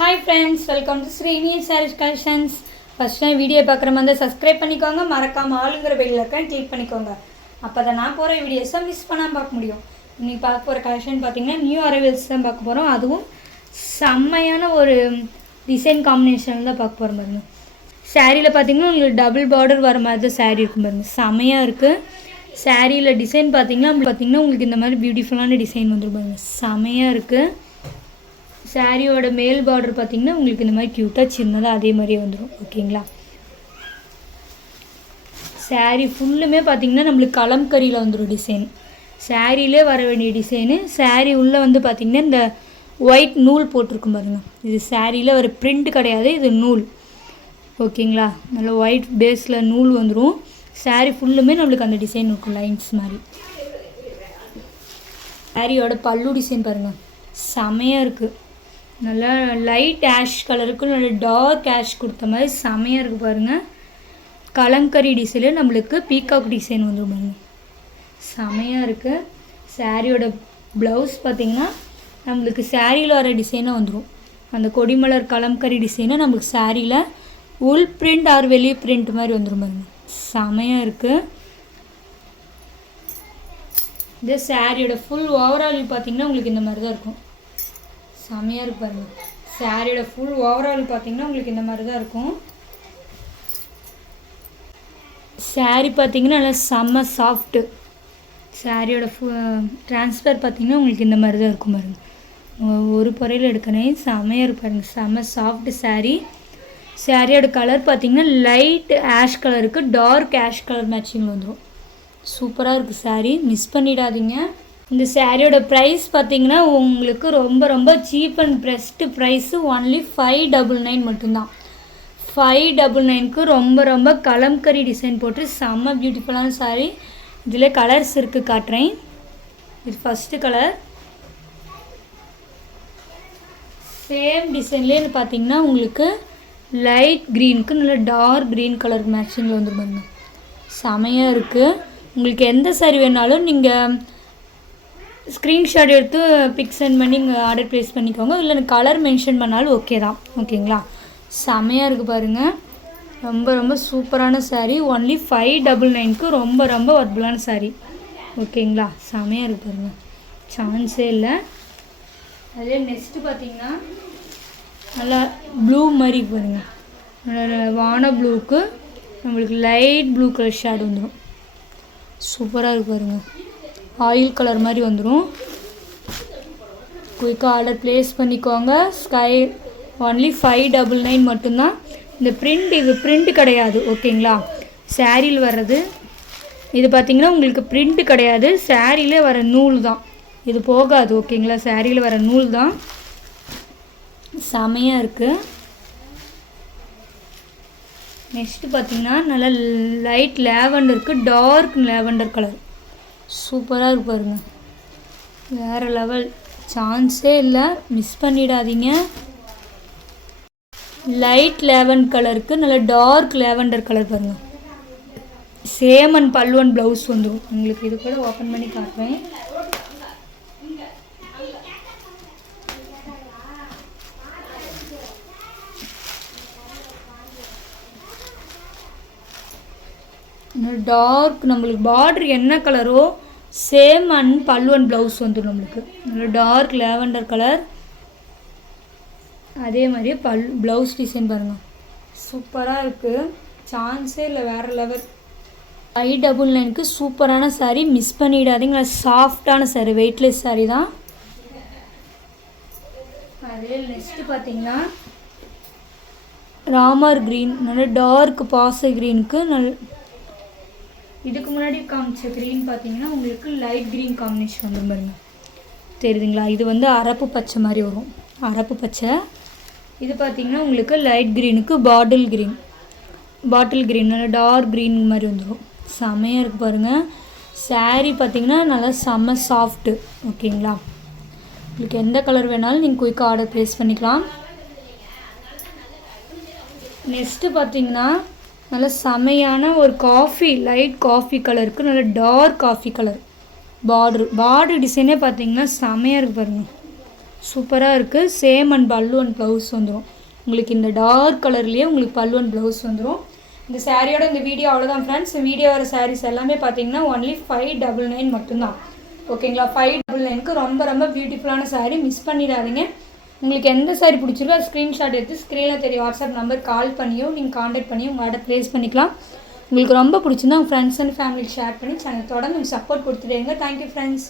Hi friends, welcome to Srini Sarees Collections. First time video பார்க்குற மாதிரி subscribe பண்ணிக்கோங்க, மறக்காமல் ஆளுங்கிற பெல் ஐக்கான் கிளிக் பண்ணிக்கோங்க. அப்போ தான் நான் போகிற வீடியோஸை மிஸ் பண்ணாமல் பார்க்க முடியும். இன்றைக்கி பார்க்க போகிற கலெக்ஷன் பார்த்திங்கன்னா நியூ அரைவல்ஸ் தான் பார்க்க போகிறோம். அதுவும் செம்மையான ஒரு டிசைன் காம்பினேஷன் தான் பார்க்க போகிறோம் பாருங்கள். சாரியில் பார்த்திங்கன்னா உங்களுக்கு டபுள் பார்டர் வர மாதிரி தான் சாரீ இருக்கும் பாருங்கள், செம்மையாக இருக்குது. சாரியில் டிசைன் பார்த்திங்கன்னா உங்களுக்கு இந்த மாதிரி பியூட்டிஃபுல்லான டிசைன் வந்துடும் பாருங்கள், செம்மையாக இருக்குது. சாரியோட மேல் பார்டர் பார்த்திங்கன்னா உங்களுக்கு இந்த மாதிரி க்யூட்டாக சின்னதாக அதே மாதிரியே வந்துடும். ஓகேங்களா, சாரீ ஃபுல்லுமே பார்த்திங்கன்னா நம்மளுக்கு கலம்கரியில் வந்துடும் டிசைன். சாரியிலே வர வேண்டிய டிசைனு. சாரீ உள்ளே வந்து பார்த்திங்கன்னா இந்த ஒயிட் நூல் போட்டிருக்கும் பாருங்கள். இது சாரியில் ஒரு பிரிண்ட் கிடையாது, இது நூல். ஓகேங்களா, நல்ல ஒயிட் பேஸில் நூல் வந்துடும். சாரீ ஃபுல்லுமே நம்மளுக்கு அந்த டிசைன் இருக்கும், லைன்ஸ் மாதிரி. சாரியோட பல்லு டிசைன் பாருங்கள், செமையாக இருக்குது. நல்லா லைட் ஆஷ் கலருக்கு நல்ல டார்க் ஆஷ் கொடுத்த மாதிரி செமையாக இருக்குது பாருங்கள். கலங்கரி டிசைனில் நம்மளுக்கு பீகாக் டிசைன் வந்துடும் பாருங்கள், செமையாக இருக்குது. சாரியோட ப்ளவுஸ் பார்த்திங்கன்னா நம்மளுக்கு சாரியில் வர டிசைனாக வந்துடும். அந்த கொடிமலர் கலம்கரி டிசைனை நம்மளுக்கு சாரியில் உள் பிரிண்ட் ஆர் வெளியே பிரிண்ட் மாதிரி வந்துடும் பாருங்கள், செமையாக இருக்குது. இந்த சாரியோட ஃபுல் ஓவரால் பார்த்திங்கன்னா உங்களுக்கு இந்த மாதிரி தான் இருக்கும், செமையாக இருக்கு பாருங்கள். சாரியோட ஃபுல் ஓவரால் பார்த்திங்கன்னா உங்களுக்கு இந்த மாதிரி தான் இருக்கும். சாரீ பார்த்திங்கன்னா நல்லா செம்ம சாஃப்ட்டு. சாரியோட ட்ரான்ஸ்ஃபர் பார்த்திங்கன்னா உங்களுக்கு இந்த மாதிரி தான் இருக்கும் பாருங்கள். ஒரு பொறையில் எடுக்கணும், செமையாக இருக்கு பாருங்கள், செம்ம சாஃப்ட் சாரீ. சாரியோட கலர் பார்த்திங்கன்னா லைட் ஆஷ் கலருக்கு டார்க் ஆஷ் கலர் மேட்சிங் வந்துடும். சூப்பராக இருக்குது சாரீ, மிஸ் பண்ணிடாதீங்க. இந்த சாரியோட ப்ரைஸ் பார்த்திங்கன்னா உங்களுக்கு ரொம்ப ரொம்ப cheap and best price only 599 மட்டும்தான். 599க்கு ரொம்ப ரொம்ப கலம்கரி டிசைன் போட்டு செம்ம பியூட்டிஃபுல்லான சாரீ. இதில் கலர்ஸ் இருக்குது, காட்டுறேன். இது ஃபஸ்ட்டு கலர். சேம் டிசைன்லேயே பார்த்திங்கன்னா உங்களுக்கு லைட் க்ரீனுக்கு நல்ல டார்க் க்ரீன் கலர் மேட்சிங்கில் வந்துருப்பாங்க, செமையாக இருக்குது. உங்களுக்கு எந்த சாரீ வேணாலும் நீங்கள் ஸ்க்ரீன்ஷாட் எடுத்து பிக் சென்ட் பண்ணி இங்கே ஆர்டர் ப்ளேஸ் பண்ணிக்கோங்க. இல்லை கலர் மென்ஷன் பண்ணாலும் ஓகே தான். ஓகேங்களா, செமையாக இருக்குது பாருங்கள், ரொம்ப ரொம்ப சூப்பரான சாரீ. ஒன்லி 599க்கு ரொம்ப ரொம்ப ஒர்புளான சாரீ. ஓகேங்களா, செமையாக இருக்குது பாருங்கள், சான்ஸே இல்லை. அதே நெக்ஸ்ட்டு பார்த்திங்கன்னா நல்லா ப்ளூ மாதிரி பாருங்கள், நல்லா வான ப்ளூவுக்கு நம்மளுக்கு லைட் ப்ளூ கலர் ஷேட் வந்துடும், சூப்பராக இருக்குது பாருங்கள். ஆயில் கலர் மாதிரி வந்துடும். குயிக்காக ஆர்டர் ப்ளேஸ் பண்ணிக்கோங்க. ஸ்கை ஒன்லி 599 மட்டும்தான். இந்த பிரிண்ட், இது பிரிண்ட் கிடையாது. ஓகேங்களா, சாரியில் வர்றது இது பார்த்திங்கன்னா உங்களுக்கு பிரிண்ட் கிடையாது, சாரியில் வர நூல் தான், இது போகாது. ஓகேங்களா, சாரியில் வர நூல் தான், செமையாக இருக்குது. நெக்ஸ்ட்டு பார்த்திங்கன்னா நல்லா லைட் லேவண்டருக்கு டார்க் லேவண்டர் கலர், சூப்பராக இருக்கு பாருங்கள், வேறு லெவல், சான்ஸே இல்லை, மிஸ் பண்ணிடாதீங்க. லைட் லேவண்டர் கலருக்கு நல்ல டார்க் லேவண்டர் கலர் பாருங்கள். சேம் அண்ட் பல்லுவன் ப்ளவுஸ் வந்துடும் உங்களுக்கு. இது கூட ஓப்பன் பண்ணி காட்டுறேன். டார்க் நம்மளுக்கு பார்டர் என்ன கலரோ சேம் அண்ட் பல்லுவன் ப்ளவுஸ் வந்துடும் நம்மளுக்கு. நல்ல டார்க் லேவண்டர் கலர், அதே மாதிரி ப்ளவுஸ் டிசைன் பாருங்கள், சூப்பராக இருக்குது, சான்ஸே இல்லை, வேறு லெவல். 599க்கு சூப்பரான சாரீ, மிஸ் பண்ணிடாதீங்க. சாஃப்டான சாரீ, வெயிட்லெஸ் சாரீ தான். அதே நெக்ஸ்ட்டு பார்த்திங்கன்னா ராமர் க்ரீன், நல்ல டார்க் பாசை க்ரீனுக்கு இதுக்கு முன்னாடி காமிச்ச க்ரீன் பார்த்திங்கன்னா உங்களுக்கு லைட் க்ரீன் காம்பினேஷன் வந்து பாருங்க, தெரியுதுங்களா. இது வந்து அரப்பு பச்சை மாதிரி வரும், அரப்பு பச்சை. இது பார்த்திங்கன்னா உங்களுக்கு லைட் க்ரீனுக்கு பாட்டில் க்ரீன் நல்லா டார்க் க்ரீன் மாதிரி வந்துடும், செமையாக இருக்குது பாருங்கள். சாரீ பார்த்திங்கன்னா நல்லா செம்ம சாஃப்ட்டு. ஓகேங்களா, உங்களுக்கு எந்த கலர் வேணாலும் நீங்கள் குயிக்காக ஆர்டர் ப்ளேஸ் பண்ணிக்கலாம். நெக்ஸ்ட்டு பார்த்திங்கன்னா நல்ல செமையான ஒரு லைட் காஃபி கலருக்கு நல்ல டார்க் காஃபி கலர் பார்டர் டிசைனே பார்த்திங்கன்னா செமையாக இருக்குது பாருங்கள், சூப்பராக இருக்குது. சேம் அண்ட் பல்லு அண்ட் ப்ளவுஸ் வந்துடும். உங்களுக்கு இந்த டார்க் கலர்லேயே உங்களுக்கு பல்லு அண்ட் ப்ளவுஸ் வந்துடும். இந்த சாரியோட இந்த வீடியோ அவ்வளோதான் ஃப்ரெண்ட்ஸ். வீடியோ வர சாரீஸ் எல்லாமே பார்த்தீங்கன்னா ஒன்லி 599 மட்டும்தான். ஓகேங்களா? 599க்கு ரொம்ப ரொம்ப பியூட்டிஃபுல்லான சாரீ, மிஸ் பண்ணிடாதீங்க. உங்களுக்கு எந்த சாரீ பிடிச்சிருக்கோ அது ஸ்க்ரீன்ஷாட் எடுத்து ஸ்க்ரீனில் தெரிய வாட்ஸ்அப் நம்பர் கால் பண்ணியோ நீங்கள் காண்டாக்ட் பண்ணி உங்கள் ஆர்டர் ப்ளேஸ் பண்ணிக்கலாம். உங்களுக்கு ரொம்ப பிடிச்சிருந்தா உங்கள் ஃப்ரெண்ட்ஸ் அண்ட் ஃபேமிலிக்கு ஷேர் பண்ணி சேனல் தொடர்ந்து சப்போர்ட் கொடுத்துட்டேங்க. Thank you friends.